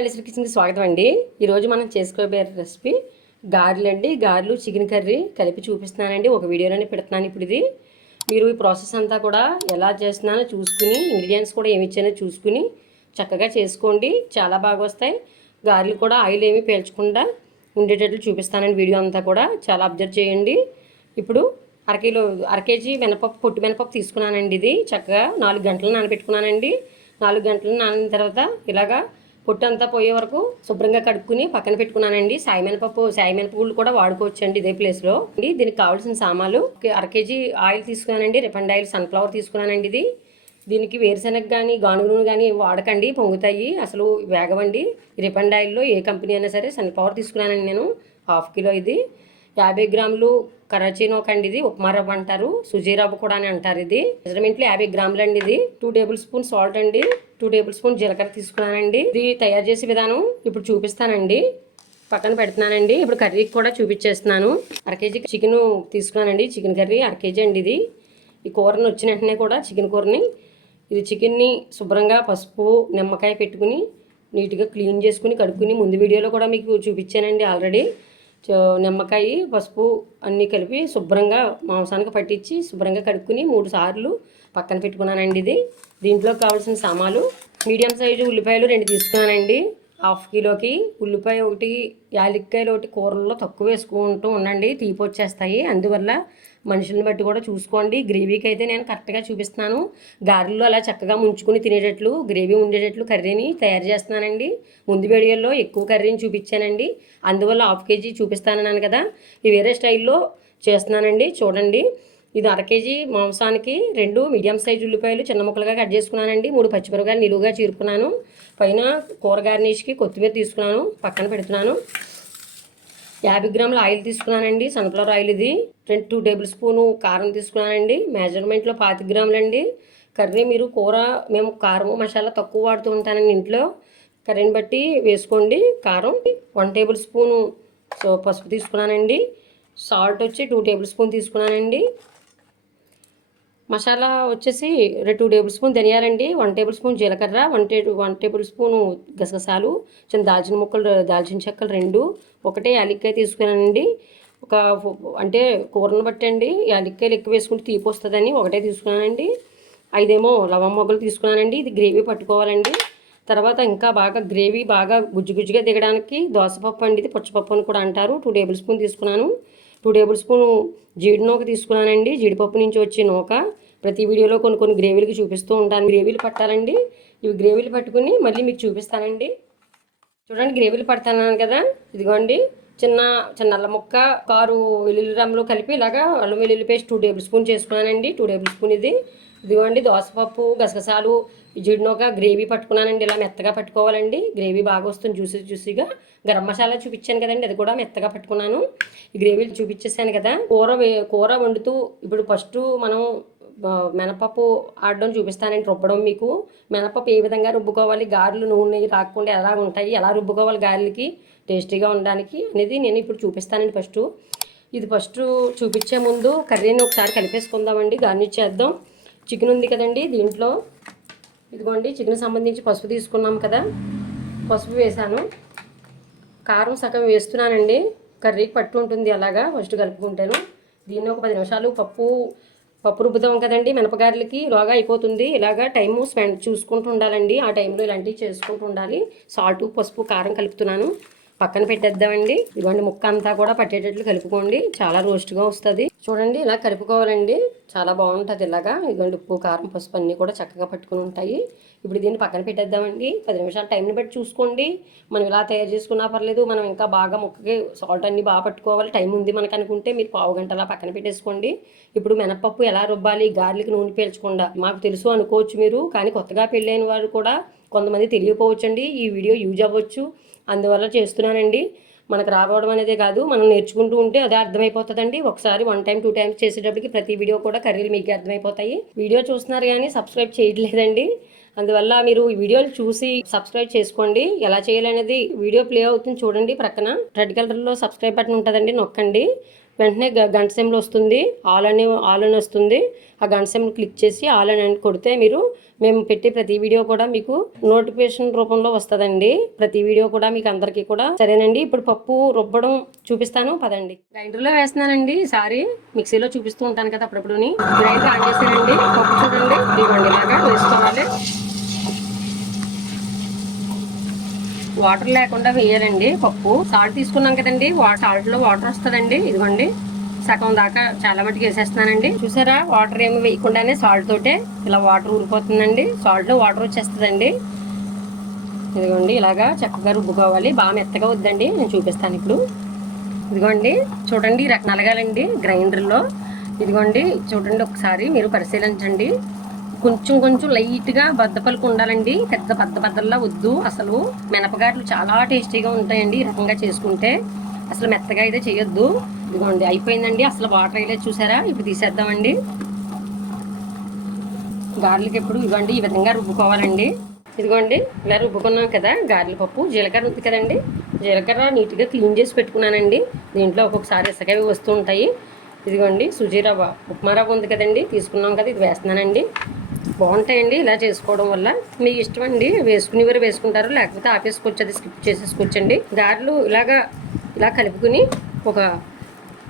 మల్లేశ్వరి కిచెన్కి స్వాగతం అండి. ఈరోజు మనం చేసుకోబోయే రెసిపీ గారెలు అండి. గారెలు చికెన్ కర్రీ కలిపి చూపిస్తున్నానండి. ఒక వీడియోలోనే పెడుతున్నాను ఇప్పుడు ఇది. మీరు ఈ ప్రాసెస్ అంతా కూడా ఎలా చేస్తున్నానో చూసుకుని ఇంగ్రీడియంట్స్ కూడా ఏమి ఇచ్చానో చూసుకుని చక్కగా చేసుకోండి. చాలా బాగా వస్తాయి. గారెలు కూడా ఆయిల్ ఏమీ పీల్చకుండా ఉండేటట్లు చూపిస్తానండి వీడియో అంతా కూడా. చాలా అబ్జర్వ్ చేయండి. ఇప్పుడు అరకిలో అరకేజీ మినపప్పు పొట్టు మినపప్పు తీసుకున్నానండి ఇది. చక్కగా నాలుగు గంటలు నానబెట్టుకున్నానండి. నాలుగు గంటలు నానిన తర్వాత ఇలాగా పొట్టు అంతా పోయే వరకు శుభ్రంగా కడుక్కుని పక్కన పెట్టుకున్నానండి. సాయి మినపప్పు సాయి మినపగుళ్ళు కూడా వాడుకోవచ్చు అండి ఇదే ప్లేస్లో అండి దీనికి కావాల్సిన సామాన్లు అర కేజీ ఆయిల్ తీసుకున్నానండి. రిఫండ్ ఆయిల్ సన్ఫ్లవర్ తీసుకున్నానండి ఇది. దీనికి వేరుశనగ కానీ గానుగ నూనె కానీ వాడకండి పొంగుతాయి. అసలు వేగవండి. రిఫండ్ ఆయిల్లో ఏ కంపెనీ అయినా సరే సన్ఫ్లవర్ తీసుకున్నానండి నేను. హాఫ్ కిలో ఇది. యాభై గ్రాములు కరాచీ నోక్ అండి ఇది ఉప్మా రవ్వ అంటారు సుజీ రవ్వ కూడా అని అంటారు ఇది. మెజర్మెంట్లో యాభై గ్రాములు అండి ఇది. టూ టేబుల్ స్పూన్ సాల్ట్ అండి టూ టేబుల్ స్పూన్ జీలకర్ర తీసుకున్నానండి. ఇది తయారు చేసే విధానం ఇప్పుడు చూపిస్తానండి. పక్కన పెడుతున్నానండి. ఇప్పుడు కర్రీకి కూడా చూపించేస్తున్నాను. అర కేజీ చికెన్ తీసుకున్నానండి. చికెన్ కర్రీ అర కేజీ అండి ఇది. ఈ కూరని వచ్చిన వెంటనే కూడా చికెన్ కూరని ఇది చికెన్ని శుభ్రంగా పసుపు నిమ్మకాయ పెట్టుకుని నీట్గా క్లీన్ చేసుకుని కడుక్కుని ముందు వీడియోలో కూడా మీకు చూపించానండి ఆల్రెడీ. నిమ్మకాయ పసుపు అన్నీ కలిపి శుభ్రంగా మాంసానికి పట్టించి శుభ్రంగా కడుక్కుని మూడు సార్లు పక్కన పెట్టుకున్నానండి ఇది. దీంట్లో కావాల్సిన సామాలు మీడియం సైజు ఉల్లిపాయలు రెండు తీసుకున్నానండి. హాఫ్ కిలోకి ఉల్లిపాయ ఒకటి యాలక్కాయలు ఒకటి కూరల్లో తక్కువ వేసుకుంటూ ఉండండి తీపి వచ్చేస్తాయి అందువల్ల మనుషులను బట్టి కూడా చూసుకోండి. గ్రేవీకి అయితే నేను కరెక్ట్గా చూపిస్తున్నాను. గారెలు అలా చక్కగా ముంచుకుని తినేటట్లు గ్రేవీ ఉండేటట్లు కర్రీని తయారు చేస్తున్నానండి. ముందు వీడియోలో ఎక్కువ కర్రీని చూపించానండి. అందువల్ల హాఫ్ కేజీ చూపిస్తానన్నాను కదా ఈ వేరే స్టైల్లో చేస్తున్నానండి. చూడండి ఇది అర కేజీ మాంసానికి రెండు మీడియం సైజు ఉల్లిపాయలు చిన్న ముక్కలుగా కట్ చేసుకున్నానండి. మూడు పచ్చిమిరపకాయలు నిలువుగా చీరుకున్నాను. పైన కూర గార్నిష్కి కొత్తిమీర తీసుకున్నాను. పక్కన పెడుతున్నాను. యాభై గ్రాముల ఆయిల్ తీసుకున్నానండి. సన్ఫ్లవర్ ఆయిల్ ఇది. రెండు టూ టేబుల్ స్పూను కారం తీసుకున్నానండి. మెజర్మెంట్లో పాతి గ్రాములండి. కర్రీ మీరు కూర మేము కారం మసాలా తక్కువ వాడుతూ ఉంటానండి ఇంట్లో. కర్రీని బట్టి వేసుకోండి. కారం వన్ టేబుల్ స్పూను సో పసుపు తీసుకున్నానండి. సాల్ట్ వచ్చి టూ టేబుల్ స్పూన్ తీసుకున్నానండి. మసాలా వచ్చేసి టూ టేబుల్ స్పూన్ ధనియాలండి వన్ టేబుల్ స్పూన్ జీలకర్ర వన్ టే వన్ టేబుల్ స్పూన్ గసగసాలు చిన్న దాల్చిన ముక్కలు దాల్చిన చెక్కలు రెండు. ఒకటే యాలక్కాయ తీసుకున్నానండి. ఒక అంటే కూరను బట్టి అండి యాలక్కాయలు ఎక్కువ వేసుకుంటే తీపి వస్తుందని ఒకటే తీసుకున్నానండి. ఐదేమో లవం మొగ్గలు తీసుకున్నానండి ఇది గ్రేవీ పట్టుకోవాలండి. తర్వాత ఇంకా బాగా గ్రేవీ బాగా గుజ్జు గుజ్జుగా దిగడానికి దోసపప్పు అండి ఇది పుచ్చపప్పు అని కూడా అంటారు. టూ టేబుల్ స్పూన్ తీసుకున్నాను. టూ టేబుల్ స్పూన్ జీడి నూక తీసుకున్నానండి. జీడిపప్పు నుంచి వచ్చే నూక ప్రతి వీడియోలో కొన్ని కొన్ని గ్రేవీలకి చూపిస్తూ ఉంటాను. గ్రేవీలు పట్టాలండి. ఇవి గ్రేవీలు పట్టుకుని మళ్ళీ మీకు చూపిస్తానండి. చూడండి గ్రేవీలు పడతాను కదా. ఇదిగోండి చిన్న చిన్న అల్లం ముక్క కారు వెల్లుల్లి రమ్ములు కలిపి ఇలాగా అల్లం వెల్లుల్లి పేస్ట్ టూ టేబుల్ స్పూన్ చేసుకున్నానండి. టూ టేబుల్ స్పూన్ ఇది. ఇదిగోండి దోసపప్పు గసగసాలు జీడినోక గ్రేవీ పట్టుకున్నానండి. ఇలా మెత్తగా పట్టుకోవాలండి. గ్రేవీ బాగా వస్తుంది జ్యూసీ జ్యూసీగా గరం మసాలా చూపించాను కదండి అది కూడా మెత్తగా పట్టుకున్నాను. ఈ గ్రేవీలు చూపించేసాను కదా. కూర కూర వండుతూ ఇప్పుడు ఫస్ట్ మనం మినపప్పు ఆడడం చూపిస్తానండి రుబ్బడం మీకు. మినపప్పు ఏ విధంగా రుబ్బుకోవాలి? గారెలు నూనె రాకుండా ఎలా ఉంటాయి? ఎలా రుబ్బుకోవాలి గారెలకి? టేస్టీగా ఉండడానికి అనేది నేను ఇప్పుడు చూపిస్తానండి ఫస్ట్. ఇది ఫస్ట్ చూపించే ముందు కర్రీని ఒకసారి కలిపేసుకుందామండి గార్నిష్ చేద్దాం. చికెన్ ఉంది కదండి దీంట్లో. ఇదిగోండి చికెన్ సంబంధించి పసుపు తీసుకున్నాం కదా. పసుపు వేసాను కారం సగం వేస్తున్నానండి. కర్రీకి పట్టు ఉంటుంది అలాగా ఫస్ట్ కలుపుకుంటాను. దీన్ని ఒక పది నిమిషాలు పప్పు పప్పు రుబ్బుతాం కదండి మినపగారెలకి. రోగా అయిపోతుంది. ఇలాగా టైం స్పెండ్ చూసుకుంటూ ఉండాలండి. ఆ టైంలో ఇలాంటివి చేసుకుంటూ ఉండాలి. సాల్ట్ పసుపు కారం కలుపుతున్నాను. పక్కన పెట్టేద్దామండి. ఇదిగోండి ముక్క అంతా కూడా పట్టేటట్లు కలుపుకోండి. చాలా రోస్ట్గా వస్తుంది. చూడండి ఇలా కలుపుకోవాలండి. చాలా బాగుంటుంది ఇలాగా. ఇదిగోండి ఉప్పు కారం పసుపు అన్నీ కూడా చక్కగా పట్టుకుని ఉంటాయి. ఇప్పుడు దీన్ని పక్కన పెట్టేద్దామండి. పది నిమిషాలు టైంని బట్టి చూసుకోండి. మనం ఇలా తయారు చేసుకున్నా పర్లేదు. మనం ఇంకా బాగా ముక్కకి సాల్ట్ అన్ని బాగా పట్టుకోవాలి. టైం ఉంది మనకు అనుకుంటే మీరు పావు గంట అలా పక్కన పెట్టేసుకోండి. ఇప్పుడు మినపప్పు ఎలా రుబ్బాలి? గార్లిక్ నూనె పీల్చకుండా. మాకు తెలుసు అనుకోవచ్చు మీరు కానీ కొత్తగా పెళ్ళైన వారు కూడా కొంతమంది తెలియకపోవచ్చండి. ఈ వీడియో యూజ్ అవ్వచ్చు. అందువల్ల చేస్తున్నానండి. మనకు రావడం అనేది కాదు మనం నేర్చుకుంటూ ఉంటే అదే అర్థమైపోతుందండి. ఒకసారి వన్ టైం టూ టైమ్స్ చేసేటప్పటికి ప్రతి వీడియో కూడా కర్రీలు మీకు అర్థమైపోతాయి. వీడియో చూస్తున్నారు కానీ సబ్స్క్రైబ్ చేయట్లేదండి. అందువల్ల మీరు ఈ వీడియోలు చూసి సబ్స్క్రైబ్ చేసుకోండి. ఎలా చేయాలనేది వీడియో ప్లే అవుతుంది చూడండి ప్రక్కన రెడ్ కలర్లో సబ్స్క్రైబ్ బటన్ ఉంటుందండి నొక్కండి. వెంటనే గ- గంట సెమ్లో వస్తుంది. ఆల్ అని ఆల్ అని వస్తుంది. ఆ గంట సెమ్లు క్లిక్ చేసి ఆల్ అని కొడితే మీరు మేము పెట్టే ప్రతి వీడియో కూడా మీకు నోటిఫికేషన్ రూపంలో వస్తుందండి. ప్రతి వీడియో కూడా మీకు అందరికీ కూడా సరేనండి. ఇప్పుడు పప్పు రుబ్బడం చూపిస్తాను. పదండి. గ్రైండర్లో వేస్తున్నానండి. సారీ మిక్సీలో చూపిస్తూ ఉంటాను కదా అప్పుడప్పుడు గ్రైండర్ ఆన్ చేశానండి పప్పు చూడండి. ఇవ్వండి ఇలాగా వేసుకోవాలి. వాటర్ లేకుండా వేయాలండి పప్పు. సాల్ట్ తీసుకున్నాం కదండి. సాల్ట్లో వాటర్ వస్తుందండి. ఇదిగోండి. సగం దాకా చాలా మటుకు వేసేస్తున్నానండి. చూసారా? వాటర్ ఏమి వేయకుండానే సాల్ట్ తోటే ఇలా వాటర్ ఊరిపోతుందండి. సాల్ట్లో వాటర్ వచ్చేస్తుందండి. ఇదిగోండి ఇలాగా చక్కగా రుబ్బుకోవాలి. బాగా మెత్తగా వద్దండి. నేను చూపిస్తాను ఇప్పుడు. ఇదిగోండి చూడండి నలగాలండి గ్రైండర్లో. ఇదిగోండి చూడండి ఒకసారి మీరు పరిశీలించండి. కొంచెం కొంచెం లైట్గా బద్దపలుకు ఉండాలండి. పెద్ద బద్ద బద్దల్లా వద్దు. అసలు మినపగాట్లు చాలా టేస్టీగా ఉంటాయండి ఈ రకంగా చేసుకుంటే. అసలు మెత్తగా అయితే చేయొద్దు. ఇదిగోండి అయిపోయిందండి. అసలు వాటర్ అయితే చూసారా? ఇప్పుడు తీసేద్దామండి. గార్లిక్ ఎప్పుడు ఇవ్వండి. ఈ విధంగా రుబ్బుకోవాలండి. ఇదిగోండి ఇలా రుబ్బుకున్నాం కదా గార్లి పప్పు జీలకర్ర ఉంది కదండి. జీలకర్ర నీట్గా క్లీన్ చేసి పెట్టుకున్నానండి. దీంట్లో ఒక్కొక్కసారి ఇసుకవి వస్తూ ఉంటాయి. ఇదిగోండి సుజీ రవ్వ ఉప్మా రవ్వ ఉంది కదండి. తీసుకున్నాం కదా ఇది వేస్తున్నానండి. బాగుంటాయండి ఇలా చేసుకోవడం వల్ల. మీ ఇష్టం అండి వేసుకునేవారు వేసుకుంటారు లేకపోతే ఆపేసుకోవచ్చు అది స్కిప్ చేసేసుకోవచ్చండి గారెలు ఇలాగా ఇలా కలుపుకుని ఒక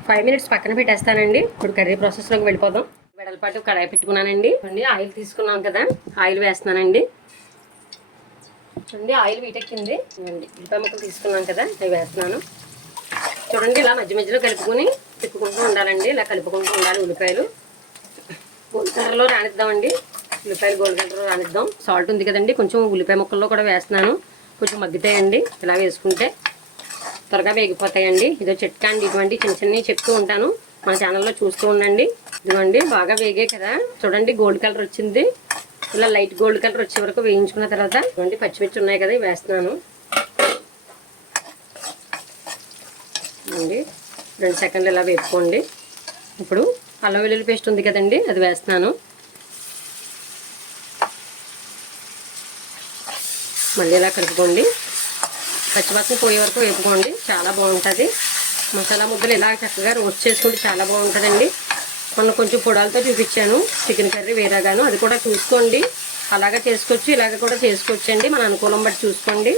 ఫైవ్ మినిట్స్ పక్కన పెట్టేస్తానండి. ఇప్పుడు కర్రీ ప్రాసెస్లోకి వెళ్ళిపోదాం. వెడల్పాటు కడాయి పెట్టుకున్నానండి. అండి ఆయిల్ తీసుకున్నాం కదా ఆయిల్ వేస్తున్నానండి. చూడండి ఆయిల్ వీటెక్కింది. అండి ఉల్లిపాయ ముక్కలు తీసుకున్నాం కదా అవి వేస్తున్నాను. చూడండి ఇలా మధ్య మధ్యలో కలుపుకొని తిప్పుకుంటూ ఉండాలండి. ఇలా కలుపుకుంటూ ఉండాలి ఉల్లిపాయలు. గోల్డ్ కలర్లో రానిద్దామండి. ఉల్లిపాయలు గోల్డ్ రానిద్దాం. సాల్ట్ ఉంది కదండి కొంచెం ఉల్లిపాయ ముక్కల్లో కూడా వేస్తున్నాను. కొంచెం మగ్గుతాయండి ఇలా వేసుకుంటే త్వరగా వేగిపోతాయండి. ఇదో చిట్కా అండి ఇటువంటి చిన్న చిన్నవి చెప్తూ ఉంటాను. మన ఛానల్లో చూస్తూ ఉండండి. ఇదిగోండి బాగా వేగే కదా. చూడండి గోల్డ్ కలర్ వచ్చింది. ఇలా లైట్ గోల్డ్ కలర్ వచ్చే వరకు వేయించుకున్న తర్వాత ఇదిగోండి పచ్చిమిర్చి ఉన్నాయి కదా వేస్తున్నాను. అండి రెండు సెకండ్లు ఇలా వేపుకోండి. ఇప్పుడు అల్లం వెల్లుల్లి పేస్ట్ ఉంది కదండి అది వేస్తున్నాను. మళ్ళీ ఇలా కలుపుకోండి. పచ్చివాసన పోయే వరకు వేపుకోండి. చాలా బాగుంటుంది. మసాలా ముద్దలు ఇలా చక్కగా రోస్ట్ చేసుకుంటే చాలా బాగుంటుందండి. మొన్న కొంచెం పొడాలతో చూపించాను. చికెన్ కర్రీ వేరేగాను. అది కూడా చూసుకోండి. అలాగా చేసుకోవచ్చు ఇలాగ కూడా చేసుకోవచ్చండి. మన అనుకూలం బట్టి చూసుకోండి.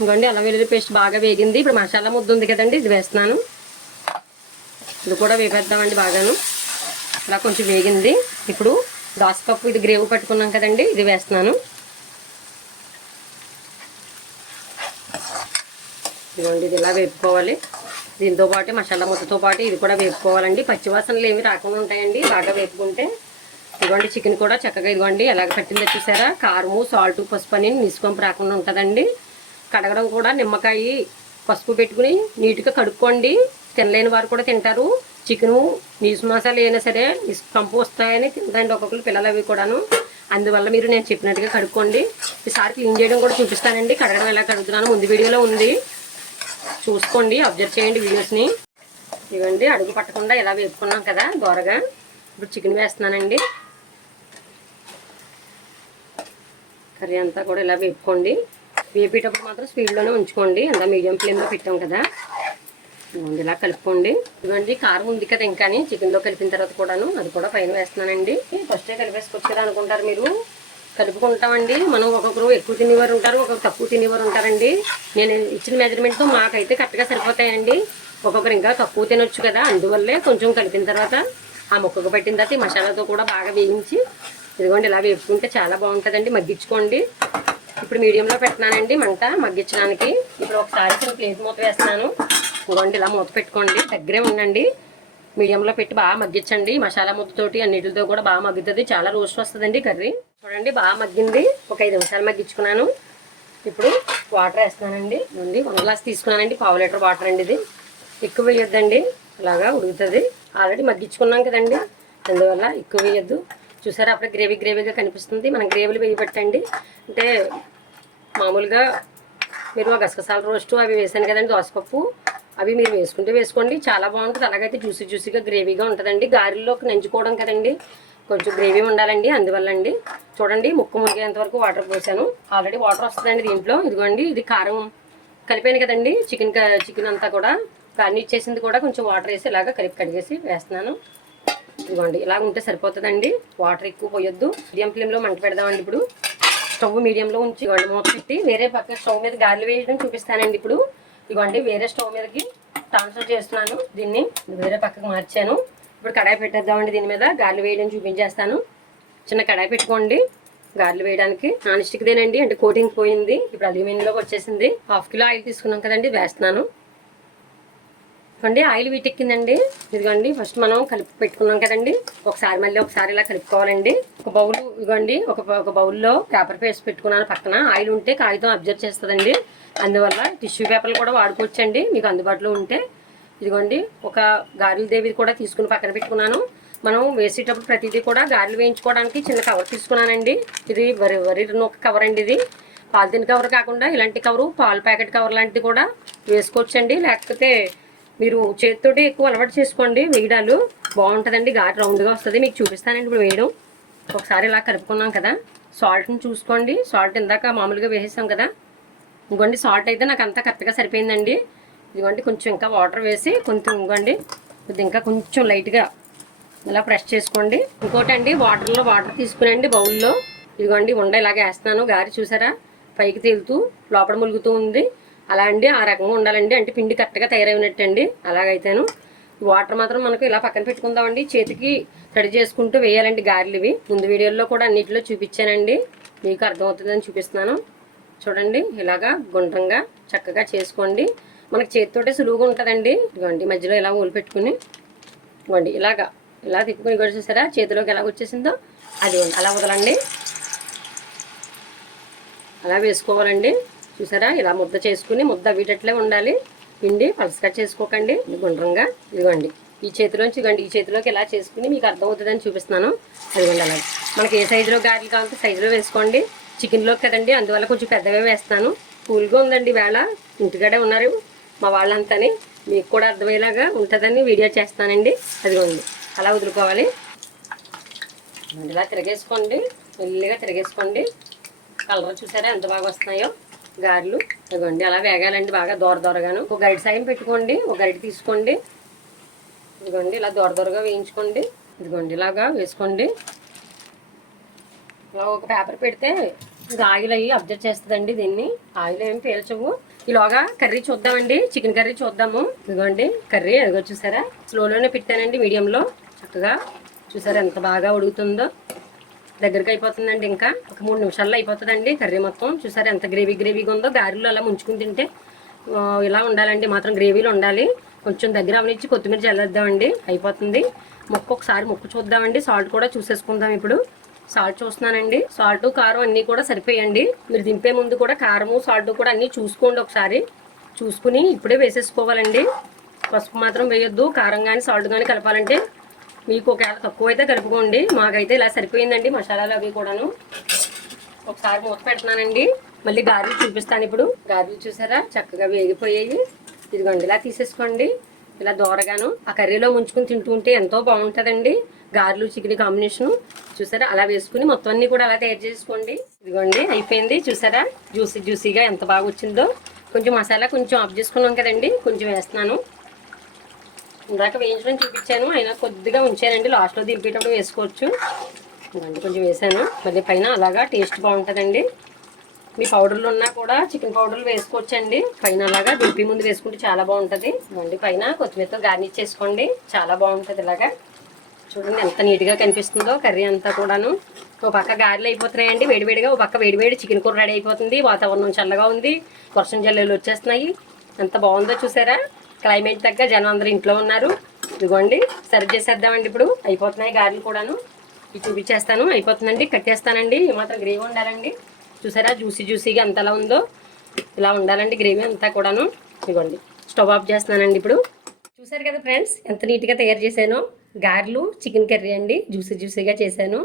ఇంకోండి అల్లం వెల్లుల్లి పేస్ట్ బాగా వేగింది. ఇప్పుడు మసాలా ముద్ద ఉంది కదండి ఇది వేస్తున్నాను. ఇది కూడా వేపేద్దామండి బాగాను. ఇలా కొంచెం వేగింది. ఇప్పుడు దోసపప్పు ఇది గ్రేవ్ పట్టుకున్నాం కదండి ఇది వేస్తున్నాను. ఇదిగోండి ఇది ఇలా వేపుకోవాలి. దీంతో పాటు మసాలా ముద్దతో పాటు ఇది కూడా వేపుకోవాలండి. పచ్చివాసనలు ఏమి రాకుండా ఉంటాయండి బాగా వేపుకుంటే. ఇదిగోండి చికెన్ కూడా చక్కగా ఇదిగోండి ఎలాగ పట్టిందో చూసారా? కారము సాల్ట్ పసుపు అని నిసుకొంపు రాకుండా ఉంటుందండి. కడగడం కూడా నిమ్మకాయ పసుపు పెట్టుకుని నీట్గా కడుక్కోండి. తినలేని వారు కూడా తింటారు. చికెను నీసు మసాలా అయినా సరే కంపు వస్తాయని తింటారండి ఒక్కొక్కరు పిల్లలు అవి కూడాను. అందువల్ల మీరు నేను చెప్పినట్టుగా కడుక్కోండి. ఈసారి క్లీన్ చేయడం కూడా చూపిస్తానండి. కడగడం ఎలా కడుగుతున్నాను ముందు వీడియోలో ఉంది. చూసుకోండి అబ్జర్వ్ చేయండి వీడియోస్ని. ఇవ్వండి అడుగు పట్టకుండా ఇలా వేపుకున్నాం కదా దోరగా. ఇప్పుడు చికెన్ వేస్తున్నానండి. కర్రీ అంతా కూడా ఇలా వేపుకోండి. వేపేటప్పుడు మాత్రం స్పీడ్లోనే ఉంచుకోండి. అంతా మీడియం ఫ్లేమ్లో పెట్టాం కదా. ఇలా కలుపుకోండి. ఇదిగోండి కారం ఉంది కదా ఇంకా చికెన్లో కలిపిన తర్వాత కూడాను అది కూడా పైన వేస్తున్నానండి. ఫస్టే కలిపేసుకోవచ్చు కదా అనుకుంటారు మీరు. కలుపుకుంటామండి. మనం ఒక్కొక్కరు ఎక్కువ తినేవారు ఉంటారు ఒక్కొక్కరు తక్కువ తినేవారు ఉంటారండి. నేను ఇచ్చిన మెజర్మెంట్తో మాకైతే కరెక్ట్గా సరిపోతాయండి. ఒక్కొక్కరు ఇంకా తక్కువ తినొచ్చు కదా అందువల్లే కొంచెం కలిపిన తర్వాత ఆ ముక్కకు పెట్టిన తర్వాత ఈ మసాలాతో కూడా బాగా వేయించి ఇదిగోండి ఇలా వేపుకుంటే చాలా బాగుంటుందండి. మగ్గించుకోండి. ఇప్పుడు మీడియంలో పెట్టినానండి మంట మగ్గించడానికి. ఇప్పుడు ఒకసారి చిన్న ప్లేట్ మూత వేస్తున్నాను ఇదిగోండి ఇలా మూత పెట్టుకోండి. దగ్గరే ఉండండి. మీడియంలో పెట్టి బాగా మగ్గించండి. మసాలా ముద్దతోటి అన్నిటితో కూడా బాగా మగ్గుతుంది. చాలా రోస్ట్ వస్తుందండి కర్రీ. చూడండి బాగా మగ్గింది. ఒక ఐదు నిమిషాలు మగ్గించుకున్నాను. ఇప్పుడు వాటర్ వేస్తున్నానండి. నుండి వన్ గ్లాస్ తీసుకున్నానండి. పావు లీటర్ వాటర్ అండి ఇది. ఎక్కువ వేయొద్దండి. అలాగా ఉడుకుతుంది. ఆల్రెడీ మగ్గించుకున్నాం కదండి. అందువల్ల ఎక్కువ వేయొద్దు. చూసారా అప్పుడే గ్రేవీ గ్రేవీగా కనిపిస్తుంది. మనం గ్రేవీలు వేయబట్టండి. అంటే మామూలుగా మీరు ఆ గసగసాల రోస్టు అవి వేసాను కదండి దోసపప్పు. అవి మీరు వేసుకుంటే వేసుకోండి చాలా బాగుంటుంది. అలాగైతే జ్యూసీ జ్యూసీగా గ్రేవీగా ఉంటుందండి. గారెల్లోకి నంచుకోవడం కదండి కొంచెం గ్రేవీ ఉండాలండి. అందువల్ల అండి చూడండి ముక్కు మునిగేంత వరకు వాటర్ పోసాను. ఆల్రెడీ వాటర్ వస్తుందండి దీంట్లో. ఇదిగోండి ఇది కారం కలిపాను కదండి. చికెన్ చికెన్ అంతా కూడా కానీ ఇచ్చేసింది కూడా కొంచెం వాటర్ వేసి ఇలాగ కలిపి కడిగేసి వేస్తున్నాను. ఇదిగోండి ఇలా ఉంటే సరిపోతుందండి. వాటర్ ఎక్కువ పోయొద్దు. మీడియం ఫ్లేమ్లో మంట పెడదామండి ఇప్పుడు. స్టవ్ మీడియంలో ఉంచి ఇవ్వండి మూత పెట్టి వేరే పక్క స్టవ్ మీద గాలి వేయడం చూపిస్తానండి ఇప్పుడు. ఇవ్వండి వేరే స్టవ్ మీదకి ట్రాన్స్ఫర్ చేస్తున్నాను. దీన్ని వేరే పక్కకు మార్చాను. ఇప్పుడు కడాయి పెట్టేద్దామండి దీని మీద. గాలి వేయడం చూపించేస్తాను. చిన్న కడాయి పెట్టుకోండి. గార్లు వేయడానికి నాన్ స్టిక్దేనండి. అంటే కోటింగ్ పోయింది. ఇప్పుడు అల్యూమినియంలోకి వచ్చేసింది. హాఫ్ కిలో ఆయిల్ తీసుకున్నాం కదండి వేస్తున్నాను. అండి ఆయిల్ వీటెక్కిందండి. ఇదిగోండి ఫస్ట్ మనం కలిపి పెట్టుకున్నాం కదండి. ఒకసారి మళ్ళీ ఒకసారి ఇలా కలుపుకోవాలండి. ఒక బౌల్ ఇదిగోండి ఒక ఒక బౌల్లో పేపర్ పేస్ట్ పెట్టుకున్నాను పక్కన. ఆయిల్ ఉంటే కాగితం అబ్జర్వ్ చేస్తుందండి. అందువల్ల టిష్యూ పేపర్లు కూడా వాడుకోవచ్చండి. మీకు అందుబాటులో ఉంటే. ఇదిగోండి ఒక గారెల దేవి కూడా తీసుకుని పక్కన పెట్టుకున్నాను. మనం వేసేటప్పుడు ప్రతిదీ కూడా గారెలు వేయించుకోవడానికి చిన్న కవర్ తీసుకున్నానండి. ఇది వరి వరి ఒక కవర్ అండి ఇది. పాలిథిన్ కవర్ కాకుండా ఇలాంటి కవరు పాల ప్యాకెట్ కవర్ లాంటిది కూడా వేసుకోవచ్చండి. లేకపోతే మీరు చేతితోటి ఎక్కువ అలవాటు చేసుకోండి. వేయడాలు బాగుంటుందండి. గారి రౌండ్గా వస్తుంది. మీకు చూపిస్తానండి ఇప్పుడు వేయడం. ఒకసారి ఇలా కలుపుకున్నాం కదా. సాల్ట్ని చూసుకోండి. సాల్ట్ ఇందాక మామూలుగా వేసేసాం కదా. ఇంకోండి సాల్ట్ అయితే నాకు అంతా కరెక్ట్గా సరిపోయిందండి. ఇదిగోండి కొంచెం ఇంకా వాటర్ వేసి కొంచెం ఇంకోండి ఇది ఇంకా కొంచెం లైట్గా ఇలా ప్రెస్ చేసుకోండి. ఇంకోటి అండి వాటర్లో వాటర్ తీసుకునండి బౌల్లో. ఇదిగోండి ఉండ ఇలాగ వేస్తున్నాను. గారి చూసారా? పైకి తేలుతూ లోపల ములుగుతూ ఉంది. అలా అండి ఆ రకంగా ఉండాలండి. అంటే పిండి కరెక్ట్గా తయారైనట్టు అండి అలాగైతేను. వాటర్ మాత్రం మనకు ఇలా పక్కన పెట్టుకుందామండి. చేతికి రెడీ చేసుకుంటూ వేయాలండి గారెలు ఇవి. ముందు వీడియోలో కూడా అన్నింటిలో చూపించానండి. మీకు అర్థమవుతుందని చూపిస్తున్నాను. చూడండి ఇలాగా గుండ్రంగా చక్కగా చేసుకోండి. మనకి చేతితోటే సులువుగా ఉంటుందండి. ఇదిగోండి మధ్యలో ఇలా ఊలు పెట్టుకుని. ఇవ్వండి ఇలాగా ఇలా తిప్పుకుని కూడా చూసారా? చేతిలోకి ఎలా వచ్చేసిందో అది అలా వదలండి. అలా వేసుకోవాలండి. చూసారా? ఇలా ముద్ద చేసుకుని ముద్ద వీటట్లే ఉండాలి. పిండి పలసగా చేసుకోకండి. గుండ్రంగా. ఇదిగోండి. ఈ చేతిలోంచి ఇదిగోండి. ఈ చేతిలోకి ఎలా చేసుకుని మీకు అర్థమవుతుందని చూపిస్తున్నాను. అదిగోండి అలా మనకి ఏ సైజులో గారెలు కావాలంటే సైజులో వేసుకోండి. చికెన్లోకి కదండి. అందువల్ల కొంచెం పెద్దగా వేస్తాను. కూల్గా ఉందండి వేళ. ఇంటికాడే ఉన్నారు మా వాళ్ళంతని. మీకు కూడా అర్థమయ్యేలాగా ఉంటుందని వీడియో చేస్తానండి. అదిగోండి. అలా వదులుకోవాలి. ఇలా తిరగేసుకోండి. మెల్లిగా తిరగేసుకోండి. కలర్ చూసారా? ఎంత బాగా వస్తున్నాయో. గారెలు. ఇదిగోండి అలా వేగాలండి బాగా దూర దూరగాను. ఒక గరిట సాయం పెట్టుకోండి ఒక గరిట తీసుకోండి. ఇదిగోండి ఇలా దూర దూరగా వేయించుకోండి. ఇదిగోండి ఇలాగా వేసుకోండి. ఇలా ఒక పేపర్ పెడితే ఇది ఆయిల్ అయ్యి అబ్జర్వ్ చేస్తుందండి దీన్ని. ఆయిల్ ఏమి పీల్చవు. ఈలోగా కర్రీ చూద్దామండి చికెన్ కర్రీ చూద్దాము. ఇదిగోండి కర్రీ అదిగో చూసారా? స్లోలోనే పెట్టానండి మీడియంలో. చక్కగా చూసారా ఎంత బాగా ఉడుకుతుందో. దగ్గరికి అయిపోతుందండి ఇంకా. ఒక మూడు నిమిషాల్లో అయిపోతుందండి కర్రీ మొత్తం. చూసారా ఎంత గ్రేవీ గ్రేవీగా ఉందో. గారెలు అలా ముంచుకుని తింటే ఇలా ఉండాలండి. మాత్రం గ్రేవీలు ఉండాలి. కొంచెం దగ్గర అవనిచ్చి కొత్తిమీర చల్లేద్దామండి. అయిపోతుంది. ముక్క ఒకసారి ముక్కు చూద్దామండి. సాల్ట్ కూడా చూసేసుకుందాం ఇప్పుడు. సాల్ట్ చూస్తున్నానండి. సాల్ట్ కారం అన్నీ కూడా సరిపోయండి. మీరు దింపే ముందు కూడా కారము సాల్ట్ కూడా అన్నీ చూసుకోండి ఒకసారి. చూసుకుని ఇప్పుడే వేసేసుకోవాలండి. పసుపు మాత్రం వేయొద్దు. కారం కానీ సాల్ట్ కానీ కలపాలంటే మీకు ఒకవేళ తక్కువ అయితే కలుపుకోండి. మాకైతే ఇలా సరిపోయిందండి మసాలాలు అవి కూడాను. ఒకసారి మూత పెడుతున్నానండి. మళ్ళీ గారెలు చూపిస్తాను ఇప్పుడు. గారెలు చూసారా? చక్కగా వేగిపోయాయి. ఇదిగోండి ఇలా తీసేసుకోండి. ఇలా దోరగాను ఆ కర్రీలో ముంచుకుని తింటూ ఉంటే ఎంతో బాగుంటుందండి. గారెలు చికెన్ కాంబినేషన్. చూసారా? అలా వేసుకుని మొత్తం అన్ని కూడా అలా తయారు చేసుకోండి. ఇదిగోండి అయిపోయింది. చూసారా? జ్యూసీ జ్యూసీగా ఎంత బాగా వచ్చిందో. కొంచెం మసాలా కొంచెం ఆఫ్ చేసుకున్నాం కదండి. కొంచెం వేస్తున్నాను. ఇందాక వేయించడం చూపించాను. అయినా కొద్దిగా ఉంచానండి. లాస్ట్లో దింపేటప్పుడు వేసుకోవచ్చు. ఇవ్వండి కొంచెం వేసాను. మళ్ళీ పైన అలాగా టేస్ట్ బాగుంటుందండి. మీ పౌడర్లు ఉన్నా కూడా చికెన్ పౌడర్లు వేసుకోవచ్చండి. పైన అలాగా దింపి ముందు వేసుకుంటే చాలా బాగుంటుంది. ఇవ్వండి పైన కొత్తిమీరతో గార్నిష్ చేసుకోండి. చాలా బాగుంటుంది ఇలాగా. చూడండి ఎంత నీట్గా కనిపిస్తుందో కర్రీ అంతా కూడాను. ఓ పక్క గారెలు అయిపోతున్నాయండి. వేడివేడిగా ఓ పక్క వేడివేడి చికెన్ కూర రెడీ అయిపోతుంది. వాతావరణం చల్లగా ఉంది. వర్షం జల్లులు వచ్చేస్తున్నాయి. ఎంత బాగుందో చూసారా? క్లైమేట్ తగ్గ జనం అందరూ ఇంట్లో ఉన్నారు. ఇదిగోండి సర్వ్ చేసేద్దామండి ఇప్పుడు. అయిపోతున్నాయి గారెలు కూడాను. ఇవి చూపించేస్తాను. అయిపోతుందండి కట్టేస్తానండి మాత్రం గ్రేవీ ఉండాలండి. చూసారా జ్యూసీ జ్యూసీగా ఎంతలా ఉందో. ఇలా ఉండాలండి గ్రేవీ అంతా కూడాను. ఇదిగోండి స్టవ్ ఆఫ్ చేస్తున్నానండి ఇప్పుడు. చూసారు కదా ఫ్రెండ్స్ ఎంత నీట్గా తయారు చేశానో. గారెలు చికెన్ కర్రీ అండి. జ్యూసీ జ్యూసీగా చేశాను.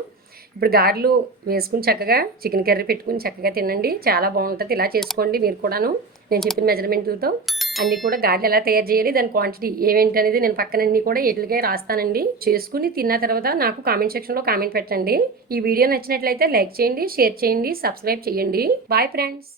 ఇప్పుడు గారెలు వేసుకుని చక్కగా చికెన్ కర్రీ పెట్టుకుని చక్కగా తినండి. చాలా బాగుంటుంది. ఇలా చేసుకోండి మీరు కూడాను. నేను చెప్పిన మెజర్మెంట్లతో అన్నీ కూడా గారెలు ఎలా తయారు చేయాలి దాని క్వాంటిటీ ఏమేంటి అనేది నేను పక్కనన్నీ కూడా ఎట్లుగా రాస్తానండి. చేసుకుని తిన్న తర్వాత నాకు కామెంట్ సెక్షన్లో కామెంట్ పెట్టండి. ఈ వీడియో నచ్చినట్లయితే లైక్ చేయండి షేర్ చేయండి సబ్స్క్రైబ్ చేయండి. Bye friends